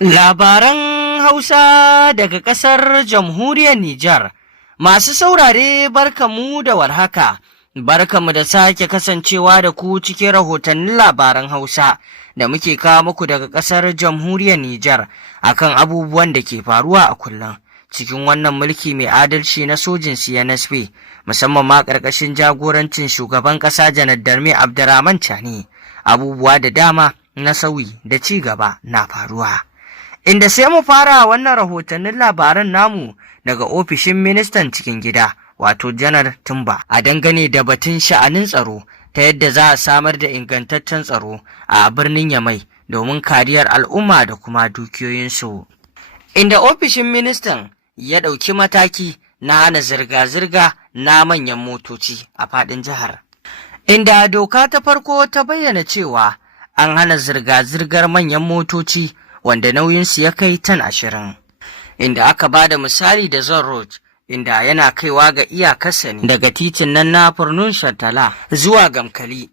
Labaran Hausa daga ƙasar Jamhuriyar Nijar. Masu saurare barkamu da warhaka, barkamu da sake kasancewa da ku cikin rahotannin labaran Hausa da muke kawo muku daga ƙasar Jamhuriyar Nijar akan abubuwan da ke faruwa a kullum. Cikin wannan mulki mai adalci na sojin CNSP, musamman ma ƙarƙashin jagorancin shugaban ƙasa Janar Darme Abdurrahman Chani, abubuwa da dama na sauyi da ci gaba na faruwa. Inda sai mu fara wannan rahotannin labaran namu daga ofishin ministan cikin gida, wato Janar Tumba, a dangane da batun sha'anin tsaro ta yadda za a samar da ingantaccen tsaro a birnin Yamai domin kariyar al'umma da kuma dukiyoyinsu. Inda ofishin ministan ya ɗauki mataki na hana zirga-zirga na manyan motoci a faɗin jihar. Inda doka ta farko ta bayyana cewa an hana zirga-zirgar manyan motoci wanda nauyinsu ya kai tan 20, inda aka ba da misali da Zone Road, inda yana kaiwa ga iyakarsa ne daga titin nan na Furnun Shatala zuwa Gamkali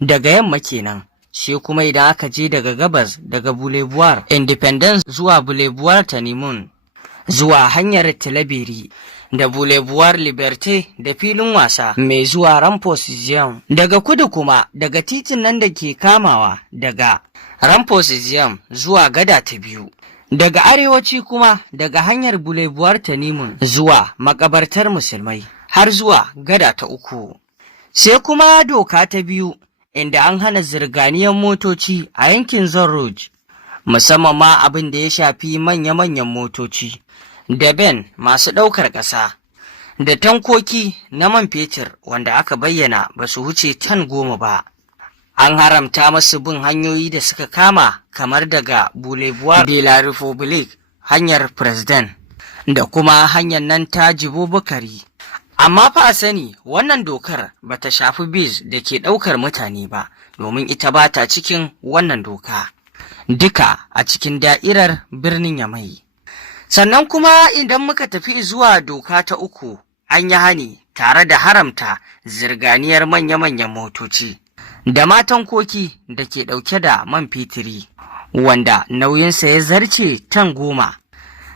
daga yamma kenan, sai kuma idan aka je daga gabas daga Boulevard Independence zuwa Boulevard Tanimun zuwa hanyar Tilaberi da Boulevard Liberté da filin wasa mai zuwa Ramposizium, daga kudu kuma daga titin nan da ke kamawa daga Ramposizium zuwa gada ta biyu, daga arewaci kuma daga hanyar Boulevard Tanimun zuwa makabartar musulmai har zuwa gada ta uku. Sai kuma doka ta biyu, inda an hana zirganiyar motoci a yankin Zone Road, musamman ma abin da ya shafi manya-manyan motoci da ben masu ɗaukar ƙasa da tankoki na man fetur wanda aka bayyana ba su wuce tan 10 ba. An haramta masu bin hanyoyi da suka kama kamar daga Boulevard de la République, hanyar President, da kuma hanyar nan ta Jibo Bukari. Amma fa a sani wannan dokar ba ta shafi bis da ke ɗaukar mutane ba, domin ita ba ta cikin wannan doka. Duka a cikin da'irar birnin Yamai. Sannan kuma idan muka tafi zuwa doka ta uku, an yi hani tare da haramta zirganiyar manya-manyan motoci da matan koki da ke ɗauke da man fitiri wanda nauyinsa ya zarce tan 10.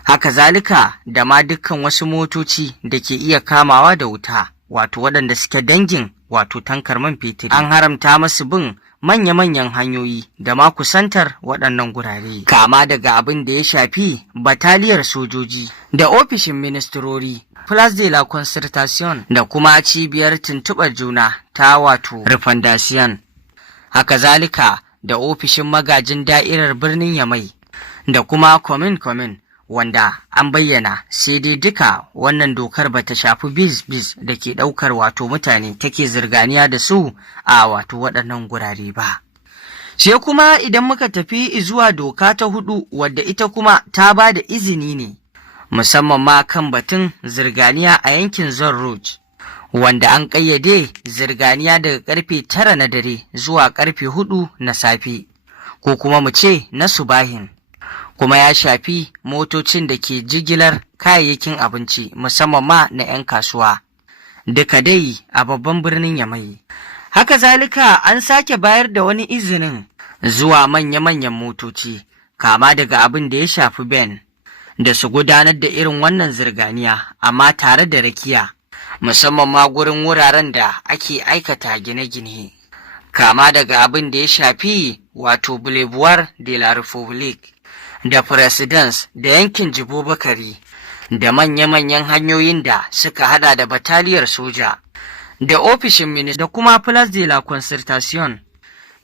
Haka zalika da ma dukkan wasu motoci da ke iya kamawa da wuta, wato waɗanda suke dangin wato tankar man fitiri. An haramta masu bin manya-manyan hanyoyi da ma kusantar waɗannan gurare, kama daga abin da ya shafi bataliyar sojoji da ofishin ministrori, Place de la Concertation da kuma cibiyar tuntuɓar juna ta wato Refondation. Haka zalika da ofishin magajin da'irar birnin Yamai da kuma Komin wanda an bayyana sai dai duka wannan dokar bata shafi bis da ke ɗaukar wato mutane take zirganiya da su a wato waɗannan gurare ba. Sai kuma idan muka tafi zuwa doka ta 4 wadda ita kuma ta ba da izini ne musamman ma kan batun zirganiya a yankin Zone Road, wanda an ƙayyade zirganiya daga ƙarfe 9 na dare zuwa ƙarfe 4 na safe, ko kuma mu ce na subahin. Kuma ya shafi motocin da ke jigilar kayayyakin abinci musamman ma na 'yan kasuwa, duka dai a babban birnin Yamai. Haka zalika an sake bayar da wani izinin zuwa manya-manyan motoci, kama daga abin da ya shafi ben, da su gudanar da irin wannan zirganiya amma tare da rakiya, musamman ma gurin wuraren da ake aikata gine-gine, kama daga abin da ya shafi wato Boulevard de la République da Presidence da yankin Jibo Bakari, da manya-manyan hanyoyin da suka hada da bataliyar soja da ofishin minista da kuma Place de la Concertation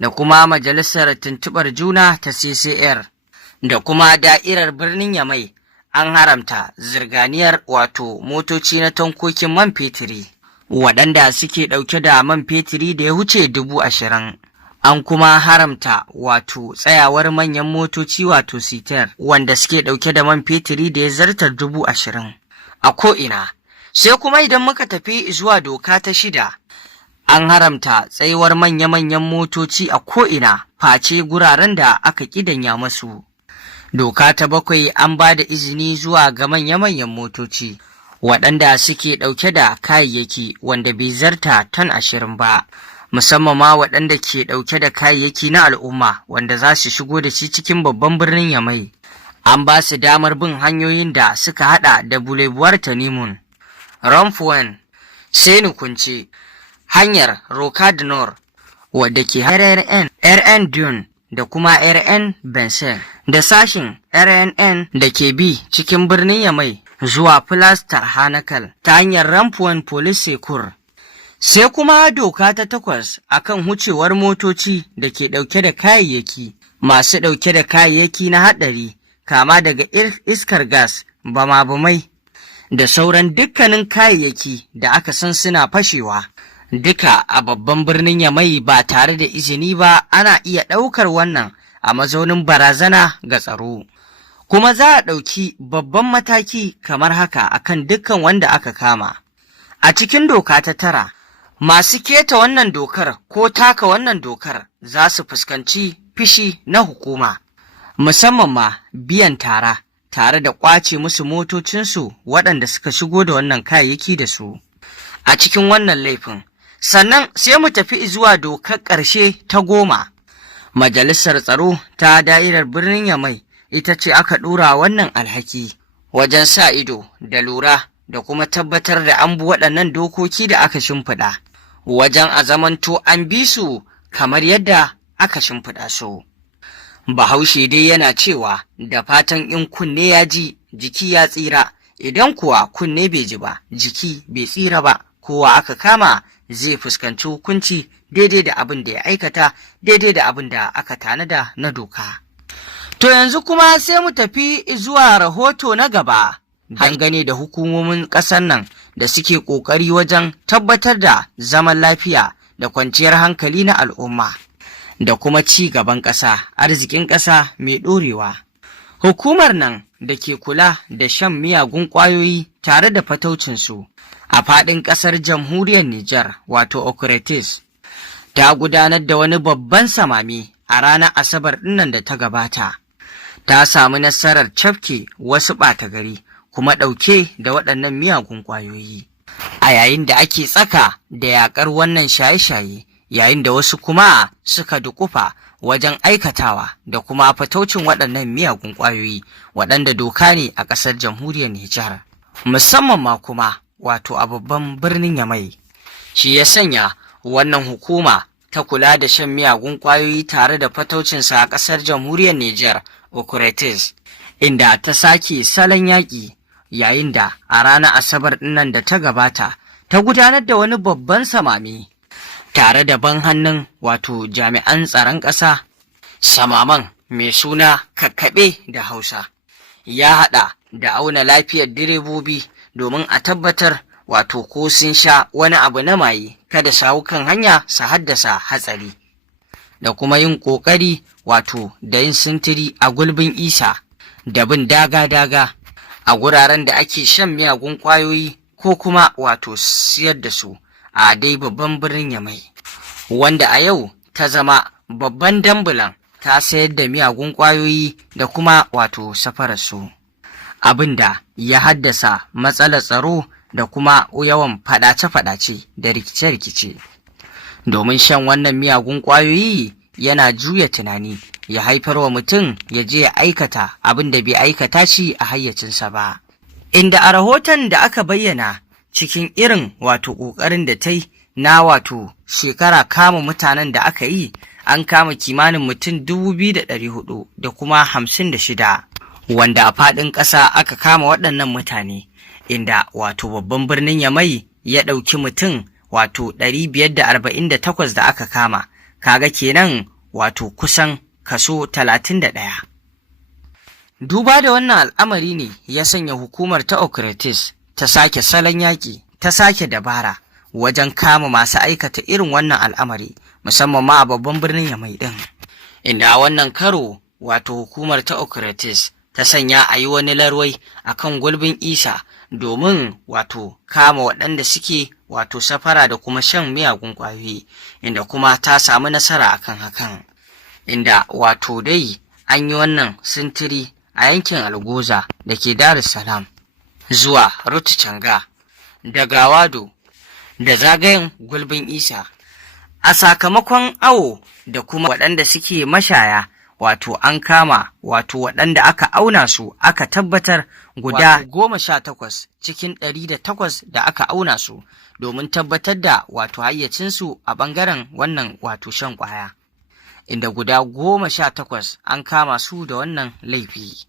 da kuma majalisar tuntuɓar juna ta CCR da kuma da'irar birnin Yamai. An haramta zirganiyar wato motoci na tankokin man fetiri waɗanda suke ɗauke da man fetiri da ya wuce 20,000. An kuma haramta wato tsayawar manyan motoci wato sitar wanda suke ɗauke da man fetiri da ya zarta 20,000 a ko'ina. Sai kuma idan muka tafi zuwa doka ta 6, an haramta tsayuwar manya-manyan motoci a ko'ina face guraren da aka ƙidanya masu. Doka ta 7, an ba da izini zuwa ga manya-manyan motoci waɗanda suke ɗauke da kayayyaki wanda bai zarta tan 20 ba, musamman ma waɗanda ke ɗauke da kayayyaki na al'umma wanda za su shigo da shi cikin babban birnin Yamai. An ba su damar bin hanyoyin da suka hada da Boulevard Tanimun, Ramfuwan, Senukunci, hanyar Rocade Nord wadda ke RN Dune da kuma RN Benson, da sashin RNN da ke bi cikin birnin Yamai zuwa Place Tarhanakal ta hanyar Ramfuwan Police Secours. Sai kuma doka ta 8 akan wucewar motoci da ke ɗauke da kayayyaki masu ɗauke da kayayyaki na haɗari, kama daga iskar gas, bama-bamai da sauran dukkanin kayayyaki da aka san suna fashewa. Duka a babban birnin Yamai ba tare da izini ba. Ana iya ɗaukar wannan a mazaunin barazana ga tsaro, kuma za a ɗauki babban mataki kamar haka akan dukkan wanda aka kama. A cikin doka ta 9, masu keta wannan dokar ko taka wannan dokar za su fuskanci fishi na hukuma, musamman ma biyan tara tare da ƙwace musu motocinsu waɗanda suka shigo da wannan kayayyaki da su a cikin wannan laifin. Sannan sai mu tafi zuwa dokar ƙarshe ta 10. Majalisar Tsaro ta Da'irar Birnin Yamai ita ce aka ɗora wannan alhaki wajen sa ido da lura da kuma tabbatar da an bi waɗannan dokoki da aka shimfiɗa, wajen a zamanto an bi su kamar yadda aka shimfiɗa su. Bahaushe dai yana cewa da fatan in kunne ya ji jiki ya tsira, idan kuwa kunne bai ji ba jiki bai tsira ba. Kowa aka kama zai fuskanci hukunci daidai da abin da ya aikata, daidai da abin da aka tanada na doka. To yanzu kuma sai mu tafi zuwa rahoto na gaba dangane da hukumomin ƙasar nan da suke ƙoƙari wajen tabbatar da zaman lafiya da kwanciyar hankali na al'umma da kuma ci gaban ƙasa, arzikin ƙasa mai ɗorewa. Hukumar nan da ke kula da shan miyagun ƙwayoyi tare da fataucinsu a faɗin ƙasar jamhuriyar Nijar, wato Ocratis, ta gudanar da wani babban samami a ranar Asabar ɗinnan da ta gabata. Ta samu nasarar cafke wasu ɓata gari kuma ɗauke da waɗannan miyagun ƙwayoyi. A yayin da ake tsaka da yaƙar wannan shaye-shaye, yayin da wasu kuma suka dukufa wajen aikatawa da kuma fataucin waɗannan miyagun ƙwayoyi waɗanda doka ne a ƙasar jamhuriyar Nijar, musamman ma kuma wato a babban birnin Yamai. Shi ya sanya wannan hukuma ta kula da shan miyagun ƙwayoyi tare da fataucinsa a ƙasar jamhuriyar Nijar, Ocratis, inda ta sake salon yaƙi, yayin da a ranar Asabar ɗinnan da ta gabata ta gudanar da wani babban samami tare da ban hannun wato jami'an tsaron ƙasa. Samaman mai suna kakkaɓe da Hausa ya haɗa da auna lafiyar direbobi domin a tabbatar wato ko sun sha wani abu na maye kada su kan hanya su haddasa hatsari, da kuma yin ƙoƙari wato da yin sintiri a gulbin isa da bin daga-daga a guraren da ake shan miyagun ƙwayoyi ko kuma wato siyar da su a dai babban birnin Yamai, wanda a yau ta zama babban dambulan ta sayar da miyagun ƙwayoyi da kuma wato safararsu, abin da ya haddasa matsalar tsaro da kuma yawan faɗace-faɗace da rikice-rikice. Domin shan wannan miyagun ƙwayoyi yana juya tunani, ya haifar wa mutum ya je ya aikata abin da bai aikata shi a hayyacinsa ba. Inda a rahoton da aka bayyana cikin irin wato ƙoƙarin da ta yi na wato shekara kama mutanen da aka yi, an kama kimanin mutum 2,400 da kuma 56, wanda a faɗin ƙasa aka kama waɗannan mutane, inda wato babban birnin Yamai ya ɗauki mutum wato 548 da aka kama, kaga kenan wato kusan kaso 31. Duba da wannan al'amari ne ya sanya hukumar ta Ocratis ta sake salon yaƙi, ta sake dabara wajen kama masu aikata irin wannan al'amari, musamman ma a babban birnin Yamai ɗin, inda a wannan karo wato hukumar ta Ocratis ta sanya a yi wani larwai a kan gulbin isa domin wato kama waɗanda suke wato safara da kuma shan miyagun ƙwayoyi, inda kuma ta samu nasara akan hakan, inda wato dai an yi wannan sintiri a yankin Algoza da ke Dar es Salaam zuwa Rutcanga da Gawado da zagayen gulbin isa, a sakamakon awo da kuma waɗanda suke mashaya wato an kama wato waɗanda aka auna su aka tabbatar guda 18 cikin 108 da aka auna su domin tabbatar da wato hayyacinsu a ɓangaren wannan wato shan ƙwaya, inda guda 18 an kama su da wannan laifi,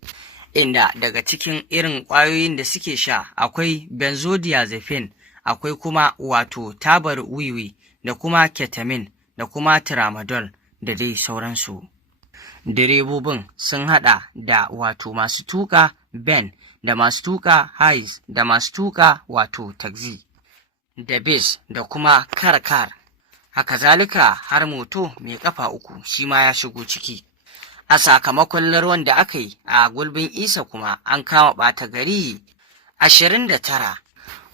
inda daga cikin irin ƙwayoyin da suke sha akwai benzodiazepine, akwai kuma wato tabar wiwi da kuma ketamine da kuma tramadol da dai sauransu. Direbobin sun haɗa da wato masu tuƙa ben da masu tuƙa hais da masu tuƙa wato taxi da bis da kuma karkar. Haka zalika har moto mai ƙafa 3 shi ma ya shigo ciki. A sakamakon larwan da aka yi a gulbin Isa kuma an kama ɓata gari 29,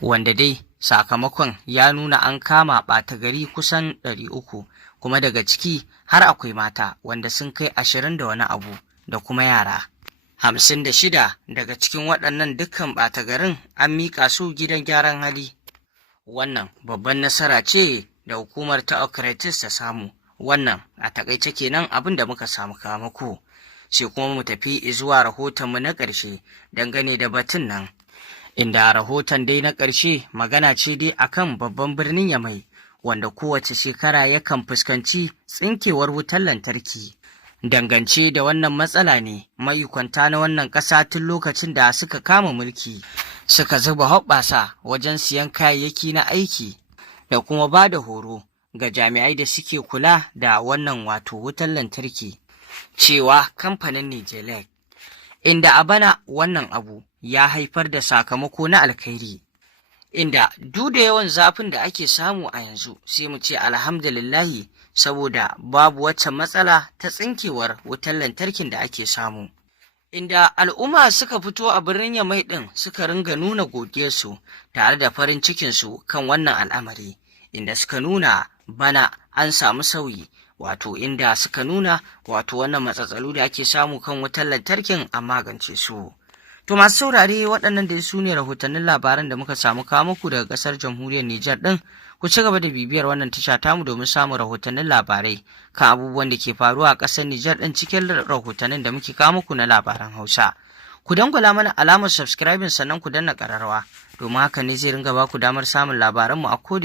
wanda dai sakamakon ya nuna an kama ɓata gari kusan 300, kuma daga ciki har akwai mata wanda sun kai 20 da wani abu da kuma yara. 56 daga cikin waɗannan dukkan ɓata garin an miƙa su gidan gyaran hali. Wannan babban nasara ce da hukumar ta Okritis ta samu. Wannan a takaice kenan abin da muka samu kamako. Sai kuma mu tafi zuwa rahotonmu na ƙarshe dangane da batun nan, inda rahoton dai na ƙarshe magana ce dai akan babban birnin Yamai, wanda kowace shekara yakan fuskanci tsinkewar wutar lantarki. Dangance da wannan matsala ne maikwanta na wannan ƙasa tun lokacin da suka kama mulki suka zuba hoɓɓasa wajen siyan kayayyaki na aiki da kuma ba da horo ga jami'ai da suke kula da wannan wato wutar lantarki, cewa kamfanin Nijelek, inda a bana wannan abu ya haifar da sakamako na alkhairi, inda duk da yawan zafin da ake samu a yanzu sai mu ce alhamdulillahi, saboda babu wacce matsala ta tsinkewar wutar lantarkin da ake samu, inda al'umma suka fito a birnin Yamai ɗin suka ringa nuna godiyarsu tare da farin cikinsu kan wannan al'amari, inda suka nuna bana an samu sauyi, wato inda suka nuna wato wannan matsatsalu da ake samu kan wutar lantarkin an magance su. To masu saurare, waɗannan dai su ne rahotannin labaran da muka samu kawo muku daga ƙasar jamhuriyar Nijar ɗin. Ku ci gaba da bibiyar wannan tasha tamu domin samun rahotannin labarai kan abubuwan da ke faruwa a ƙasar Nijar ɗin cikin rahotannin da muke kawo muku na labaran Hausa. Ku dangwala mana alamar subscribing sannan ku danna ƙararrawa, domin haka ne zai ringa ba ku damar samun labaranmu a koda